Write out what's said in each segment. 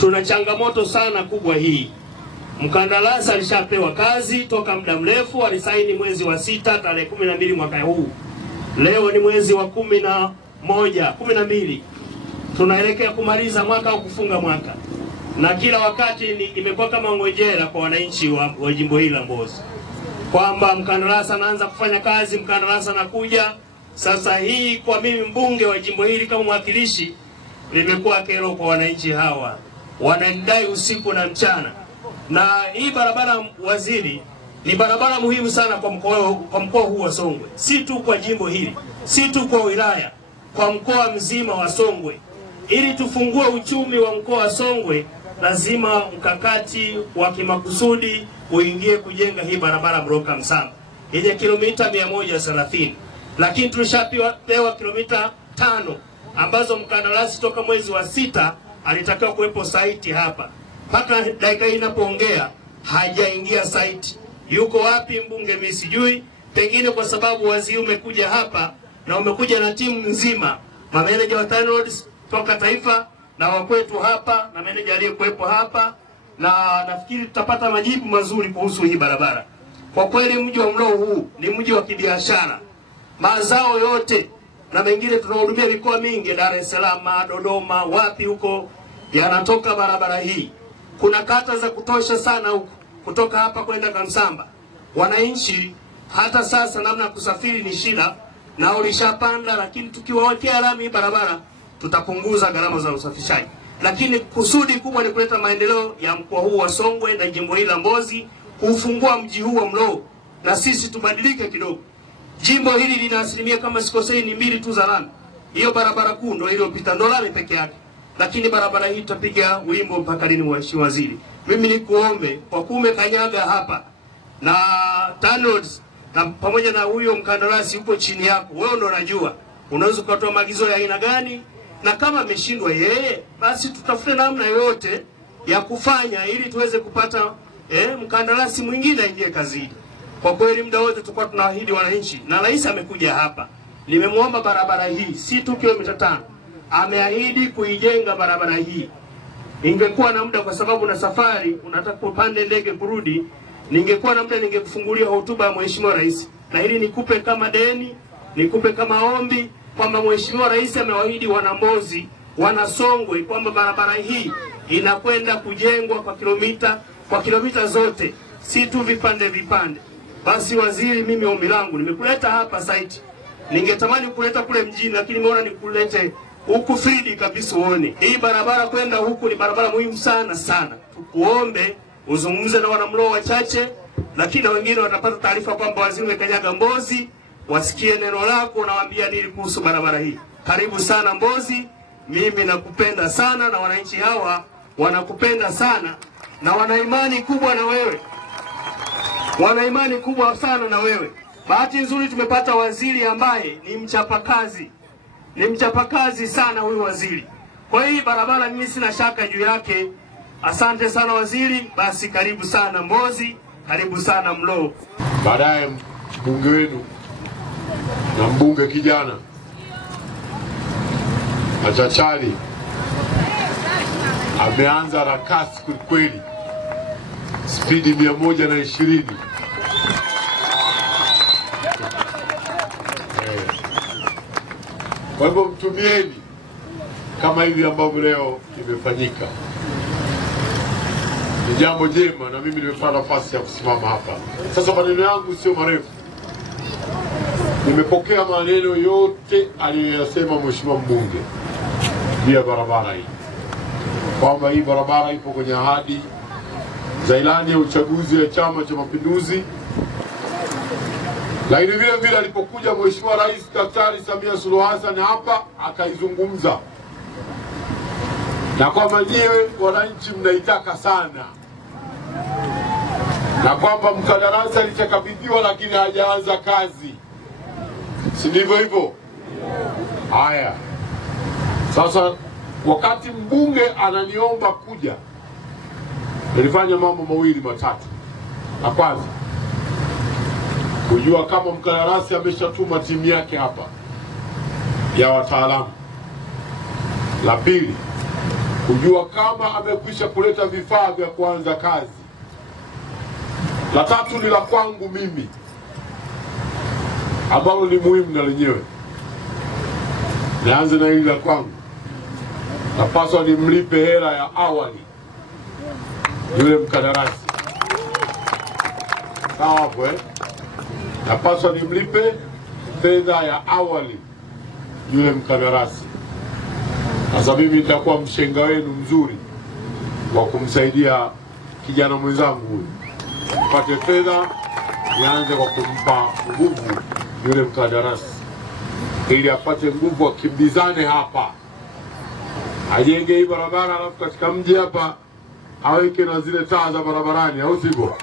tuna changamoto sana kubwa hii. Mkandarasi alishapewa kazi toka muda mrefu, alisaini mwezi wa 6 tarehe 12 mwaka huu. Leo ni mwezi wa 12. Tunaelekea kumaliza mwaka au kufunga mwaka. Na kila wakati imekuwa kama ngojera kwa wananchi wa jimbo hili la Mbozi, kwamba mkandarasi anaanza kufanya kazi, mkandarasi anakuja. Sasa hii kwa mimi mbunge wa jimbo hili kama mwakilishi, limekuwa kero kwa wananchi hawa. Wanadai usiku na mchana. Na hii barabara, waziri, ni barabara muhimu sana kwa mkoa huu wa Songwe. Si tu kwa jimbo hili, si tu kwa wilaya, kwa mkoa mzima wa Songwe. Ili tufungue uchumi wa mkoa wa Songwe, lazima mkakati wa kimakusudi uingie kujenga hii barabara Mroka Msamba yenye kilomita 130. Lakini tulishapewa kilomita 5 ambazo mkandarasi toka mwezi wa 6 alitakiwa kuwepo site hapa. Mpaka dakika hii ninapoongea hajaingia site. Yuko wapi mbunge mimi sijui. Pengine kwa sababu waziri umekuja hapa na umekuja na timu nzima, mameneja wa TANROADS toka taifa na wakwetu hapa na meneja aliyekuwepo hapa, na nafikiri tutapata majibu mazuri kuhusu hii barabara. Kwa kweli mji wa Mlowo huu ni mji wa kibiashara. Mazao yote na mengine tunahudumia mikoa mingi, Dar es Salaam, Dodoma, wapi huko, yanatoka barabara hii. Kuna kata za kutosha sana huko kutoka hapa kwenda Kamsamba. Wananchi hata sasa namna kusafiri ni shida, na ulishapanda, lakini tukiwawekea lami hii barabara tutapunguza gharama za usafishaji. Lakini kusudi kubwa ni kuleta maendeleo ya mkoa huu wa Songwe na jimbo hili la Mbozi, kufungua mji huu wa Mlowo na sisi tubadilike kidogo. Jimbo hili lina asilimia kama sikosei ni 2 tu za lami. Hiyo barabara kuu ndio iliyopita, ndo lami peke yake. Lakini barabara hii tutapiga wimbo mpaka lini, mheshimiwa waziri? Mimi nikuombe kwa kume kanyaga hapa na TANROADS na pamoja na huyo mkandarasi uko chini yako, wewe ndo unajua unaweza kutoa maagizo ya aina gani, na kama ameshindwa yeye basi tutafute namna yoyote ya kufanya ili tuweze kupata mkandarasi mwingine aingie kazini. Kwa kweli muda wote tulikuwa tunaahidi wananchi, na rais amekuja hapa, nimemuomba barabara hii si tu kilomita 5, ameahidi kuijenga barabara hii. Ingekuwa na muda, kwa sababu na safari unataka kupanda ndege kurudi, ningekuwa na muda ningekufungulia hotuba ya mheshimiwa rais, na hili nikupe kama deni, nikupe kama ombi kwamba mheshimiwa rais amewaahidi wana Mbozi, wana Songwe kwamba barabara hii inakwenda kujengwa kwa kilomita zote, si tu vipande. Basi waziri, mimi ombi langu, nimekuleta hapa site, ningetamani kuleta kule mjini, lakini nimeona nikulete huku fridi kabisa uone. Hii barabara kwenda huku ni barabara muhimu sana. Tukuombe uzungumze na wana Mlowo wachache, lakini na wengine watapata taarifa kwamba waziri umekanyaga Mbozi, wasikie neno lako na waambia nini kuhusu barabara hii. Karibu sana Mbozi, mimi nakupenda sana na wananchi hawa wanakupenda sana na wana imani kubwa na wewe. Wana imani kubwa sana na wewe. Bahati nzuri tumepata waziri ambaye ni mchapakazi. Ni mchapakazi sana huyu waziri. Kwa hiyo barabara mimi sina shaka juu yake. Asante sana waziri, basi karibu sana Mbozi, karibu sana Mlowo. Baadaye mbunge wenu na mbunge kijana machachari ameanza na kasi kweli, spidi 120. Kwa hivyo mtumieni kama hivi ambavyo leo imefanyika. Ni jambo jema, na mimi nimepata nafasi ya kusimama hapa. Sasa maneno yangu sio marefu. Nimepokea maneno yote aliyosema mheshimiwa mbunge via barabara hii, kwamba hii barabara ipo kwenye ahadi za ilani ya uchaguzi ya Chama cha Mapinduzi. Lakini vile vile alipokuja mheshimiwa Rais Daktari Samia Suluhu Hassan hapa akaizungumza, na kwamba nyewe wananchi mnaitaka sana, na kwamba mkandarasi alichakabidhiwa lakini hajaanza kazi. Si ndivyo hivyo? Haya. Sasa wakati mbunge ananiomba kuja, nilifanya mambo mawili matatu. La kwanza, kujua kama mkandarasi ameshatuma timu yake hapa ya wataalamu. La pili, kujua kama amekwisha kuleta vifaa vya kuanza kazi. La tatu ni la kwangu mimi, ambalo ni muhimu na lenyewe. Nianze na hili la kwangu. Napaswa nimlipe hela ya awali yule mkandarasi. Sawa hapo Napaswa nimlipe fedha ya awali yule mkandarasi. Sasa mimi nitakuwa mshenga wenu mzuri wa kumsaidia kijana mwenzangu huyu pate fedha, nianze kwa kumpa nguvu yule mkandarasi ili apate nguvu, akimbizane hapa, ajenge hii barabara, alafu katika mji hapa aweke na zile taa za barabarani, au sivyo?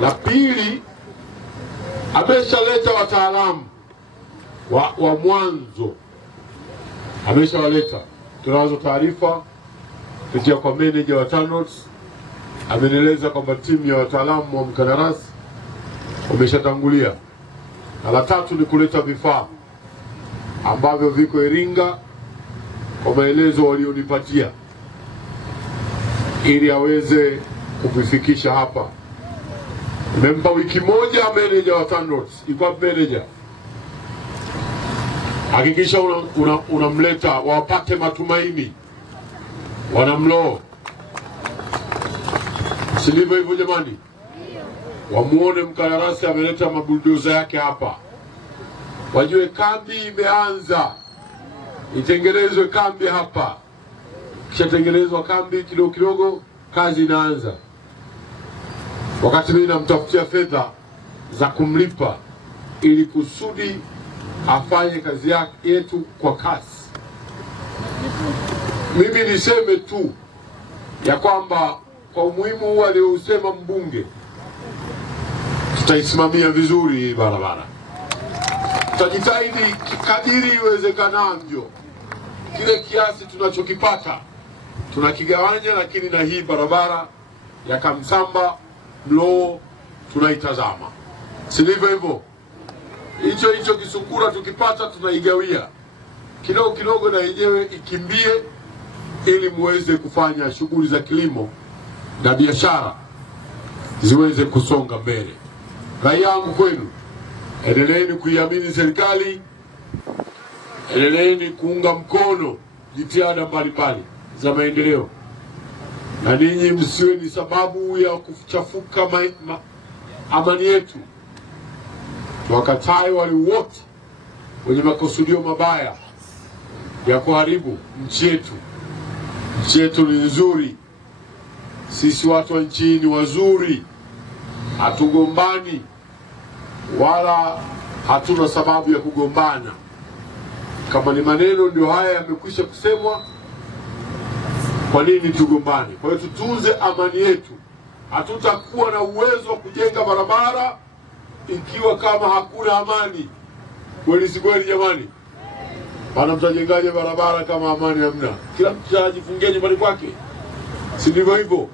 La pili, ameshaleta wataalamu wa mwanzo, ameshawaleta. Tunazo taarifa kupitia kwa meneja wa TANROADS, amenieleza kwamba timu ya wataalamu wa mkandarasi wameshatangulia. Na la tatu ni kuleta vifaa ambavyo viko Iringa kwa maelezo walionipatia, ili aweze kuvifikisha hapa. Nimempa wiki moja meneja wa TANROADS. Iko meneja, hakikisha unamleta wapate matumaini, wanamloo. Sivyo hivyo jamani? Wamuone mkandarasi ameleta mabuldoza yake hapa, wajue kambi imeanza, itengenezwe kambi hapa. Kisha tengenezwa kambi kidogo kidogo, kazi inaanza. Wakati mimi namtafutia fedha za kumlipa ili kusudi afanye kazi yake yetu kwa kasi. Mimi niseme tu ya kwamba kwa umuhimu huu aliousema mbunge, tutaisimamia vizuri hii barabara. Tutajitahidi kadiri iwezekanavyo, kile kiasi tunachokipata tunakigawanya, lakini na hii barabara ya Kamsamba Mloo tunaitazama. Sivyo hivyo? Hicho Kisungura tukipata tunaigawia kidogo kidogo, na yenyewe ikimbie, ili muweze kufanya shughuli za kilimo na biashara ziweze kusonga mbele. Rai yangu kwenu, endeleeni kuiamini serikali, endeleeni kuunga mkono jitihada mbalimbali za maendeleo, na ninyi msiwe ni sababu ya kuchafuka amani yetu. Tuwakatae wale wote wenye makusudio mabaya ya kuharibu nchi yetu. Nchi yetu ni nzuri, sisi watu wa nchi ni wazuri, hatugombani wala hatuna sababu ya kugombana. Kama ni maneno ndio haya yamekwisha kusemwa, kwa nini tugombane? Kwa hiyo tutunze amani yetu. Hatutakuwa na uwezo wa kujenga barabara ikiwa kama hakuna amani. Kweli si kweli jamani? Bana, mtajengaje barabara kama amani hamna? Kila mtu anajifungia nyumbani kwake. Si ndivyo hivyo?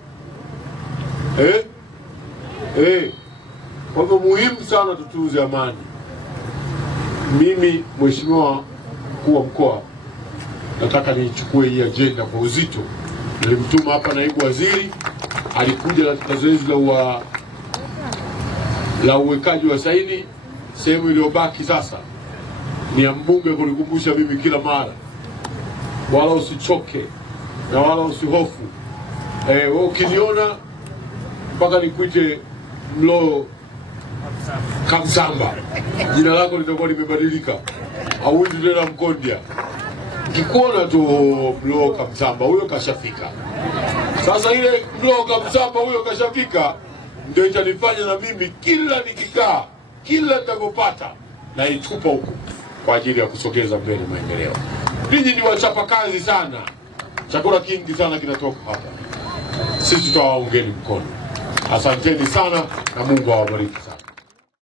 Kwa hivyo muhimu sana tutunze amani. Mimi Mheshimiwa Mkuu wa Mkoa, nataka nichukue hii agenda kwa uzito. Nilimtuma hapa naibu waziri, alikuja katika zoezi la uwekaji wa saini. Sehemu iliyobaki sasa ni ya mbunge kunikumbusha mimi kila mara. Wala usichoke na wala usihofu. Wewe ukiniona mpaka nikuite Mloo Kamsamba, jina lako litakuwa limebadilika. Au tena Mkondia. Kikuona tu Mloo Kamsamba, huyo kashafika. Sasa ile Mloo Kamsamba huyo kashafika, ndio itanifanya na mimi kila nikikaa, kila nitakapopata na itupa huko kwa ajili ya kusogeza mbele maendeleo. Ninyi ni wachapa kazi sana. Chakula kingi sana kinatoka hapa. Sisi tutawaungeni mkono. Asanteni sana na Mungu awabariki sana.